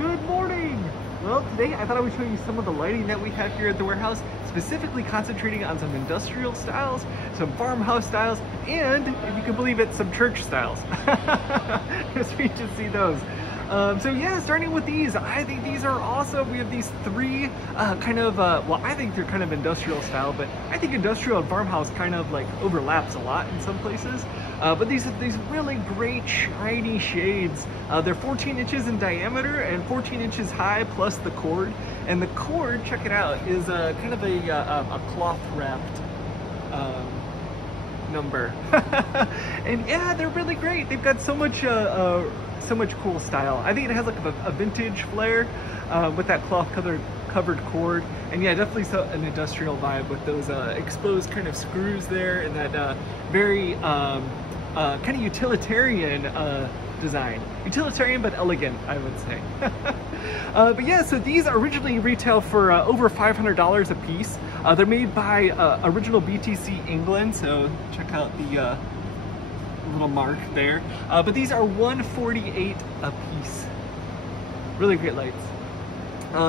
Good morning! Well, today I thought I would show you some of the lighting that we have here at the warehouse, specifically concentrating on some industrial styles, some farmhouse styles, and, if you can believe it, some church styles. Because we just see those. So yeah, starting with these, I think these are awesome. We have these three well, I think they're kind of industrial style, but I think industrial and farmhouse kind of like overlaps a lot in some places. But these really great shiny shades. They're 14 inches in diameter and 14 inches high plus the cord. And the cord, check it out, is kind of a cloth wrapped number. And yeah, they're really great. They've got so much cool style. I think it has like a vintage flair with that cloth covered cord, and yeah, definitely an industrial vibe with those exposed kind of screws there, and that very kind of utilitarian design. Utilitarian but elegant, I would say. But yeah, so these originally retail for over $500 a piece. They're made by Original BTC England, so check out the little mark there. But these are $148 a piece. Really great lights.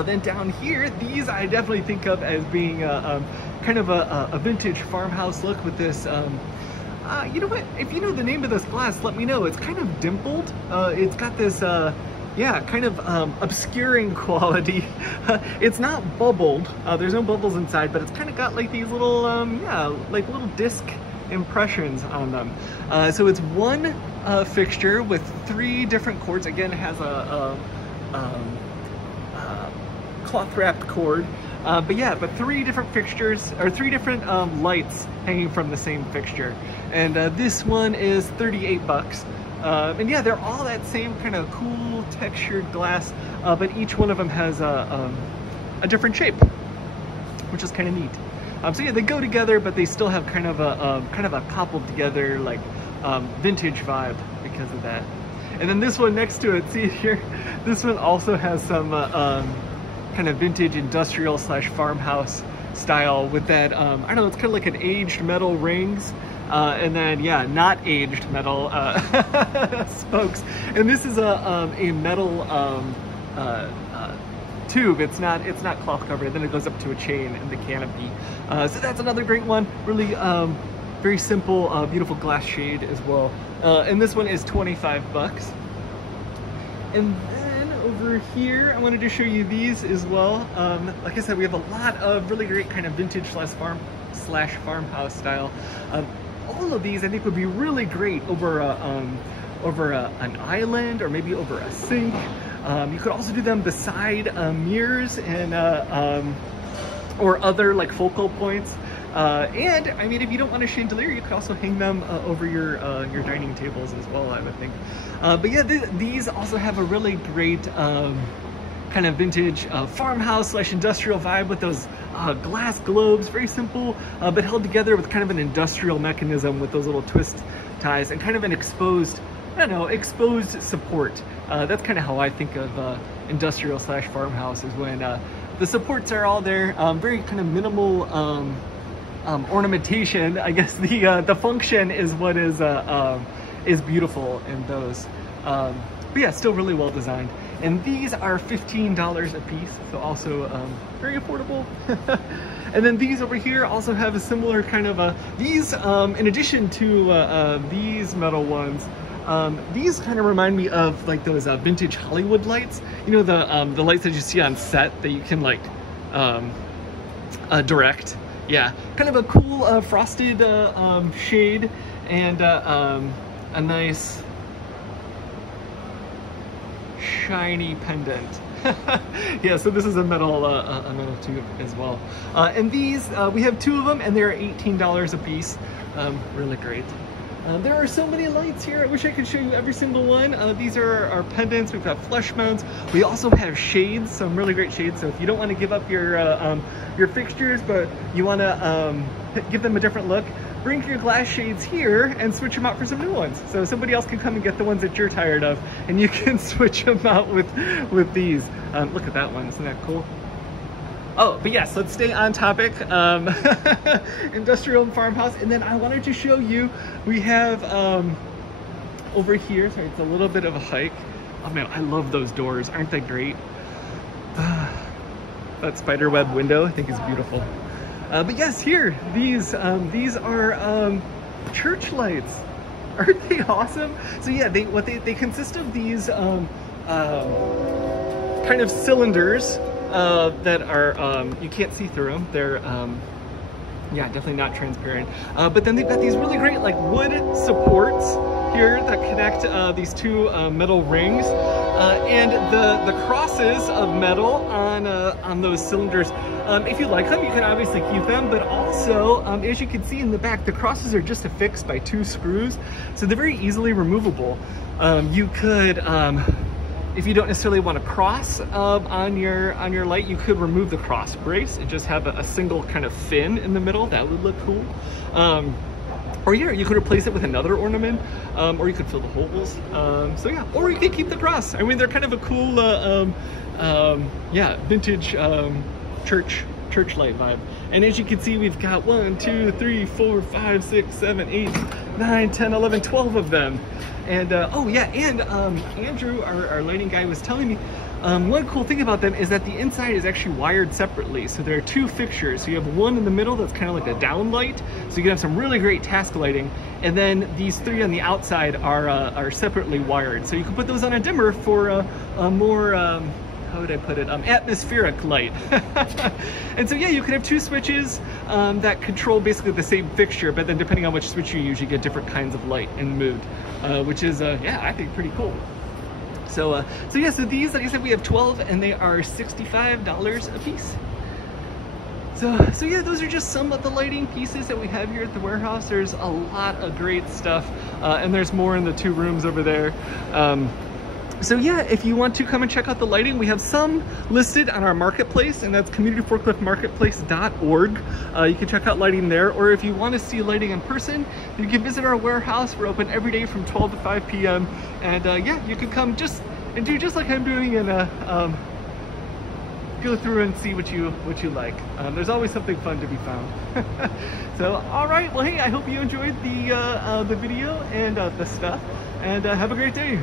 Then down here, these I definitely think of as being kind of a vintage farmhouse look with this you know what, if you know the name of this glass, let me know. It's kind of dimpled. It's got this yeah, kind of obscuring quality. It's not bubbled, there's no bubbles inside, but it's kind of got like these little yeah, like little disc impressions on them. So it's one fixture with 3 different cords. Again, it has a cloth wrapped cord, but 3 different fixtures, or 3 different lights hanging from the same fixture. And this one is 38 bucks. And yeah, they're all that same kind of cool textured glass, but each one of them has a different shape, which is kind of neat. So yeah, they go together, but they still have kind of a cobbled together like vintage vibe because of that. And then this one next to it, see here, this one also has some kind of vintage industrial / farmhouse style with that I don't know, it's kind of like an aged metal rings. And then yeah, not aged metal spokes. And this is a metal tube. It's not cloth covered. Then it goes up to a chain in the canopy. So that's another great one. Really very simple, beautiful glass shade as well. And this one is 25 bucks. And then over here, I wanted to show you these as well. Like I said, we have a lot of really great kind of vintage / farmhouse style. All of these I think would be really great over an island, or maybe over a sink. You could also do them beside mirrors and or other like focal points. And I mean, if you don't want a chandelier, you could also hang them over your dining tables as well, I would think. But yeah, these also have a really great kind of vintage farmhouse / industrial vibe with those glass globes, very simple, but held together with kind of an industrial mechanism with those little twist ties and kind of an exposed, I don't know, exposed support. That's kind of how I think of industrial / farmhouse, is when the supports are all there, very kind of minimal ornamentation. I guess the function is what is beautiful in those. But yeah, still really well designed. And these are $15 a piece, so also very affordable. And then these over here also have a similar kind of these, in addition to these metal ones, these kind of remind me of like those vintage Hollywood lights. You know, the lights that you see on set that you can like direct. Yeah, kind of a cool frosted shade, and a nice shiny pendant. Yeah, so this is a metal tube as well. And these, we have 2 of them, and they're $18 a piece. Really great. There are so many lights here. I wish I could show you every single one. These are our pendants. We've got flush mounts. We also have shades, some really great shades. So if you don't want to give up your fixtures, but you want to give them a different look, bring your glass shades here and switch them out for some new ones. So somebody else can come and get the ones that you're tired of, and you can switch them out with these. Look at that one, isn't that cool? Oh, but yes, let's stay on topic. Industrial and farmhouse. And then I wanted to show you, we have over here, sorry, it's a little bit of a hike. Oh man, I love those doors. Aren't they great? That spider web window I think is beautiful. But yes, here, these are church lights. Aren't they awesome? So yeah, they consist of these kind of cylinders that are, you can't see through them. They're, yeah, definitely not transparent. But then they've got these really great like wood supports here that connect these two metal rings. And the crosses of metal on those cylinders, if you like them, you can obviously keep them, but also, as you can see in the back, the crosses are just affixed by 2 screws, so they're very easily removable. You could, if you don't necessarily want a cross on your light, you could remove the cross brace and just have a single kind of fin in the middle. That would look cool. Or yeah, you could replace it with another ornament, or you could fill the holes. So yeah, or you could keep the cross. I mean, they're kind of a cool, yeah, vintage church light vibe. And as you can see, we've got 1, 2, 3, 4, 5, 6, 7, 8, 9, 10, 11, 12 of them. And oh yeah, and Andrew, our lighting guy, was telling me one cool thing about them is that the inside is actually wired separately. So there are 2 fixtures. So you have one in the middle that's kind of like a down light, so you can have some really great task lighting. And then these 3 on the outside are separately wired. So you can put those on a dimmer for a more, how would I put it, atmospheric light. And so yeah, you can have 2 switches that control basically the same fixture, but then depending on which switch you use, you get different kinds of light and mood, which is, yeah, I think pretty cool. So yeah, so these, like I said, we have 12 and they are $65 a piece. So yeah, those are just some of the lighting pieces that we have here at the warehouse. There's a lot of great stuff, and there's more in the 2 rooms over there. So yeah, if you want to come and check out the lighting, we have some listed on our marketplace, and that's communityforkliftmarketplace.org. You can check out lighting there, or if you want to see lighting in person, you can visit our warehouse. We're open every day from 12 to 5 p.m. And yeah, you can come and do just like I'm doing and go through and see what you like. There's always something fun to be found. So all right, well hey, I hope you enjoyed the video and the stuff, and have a great day.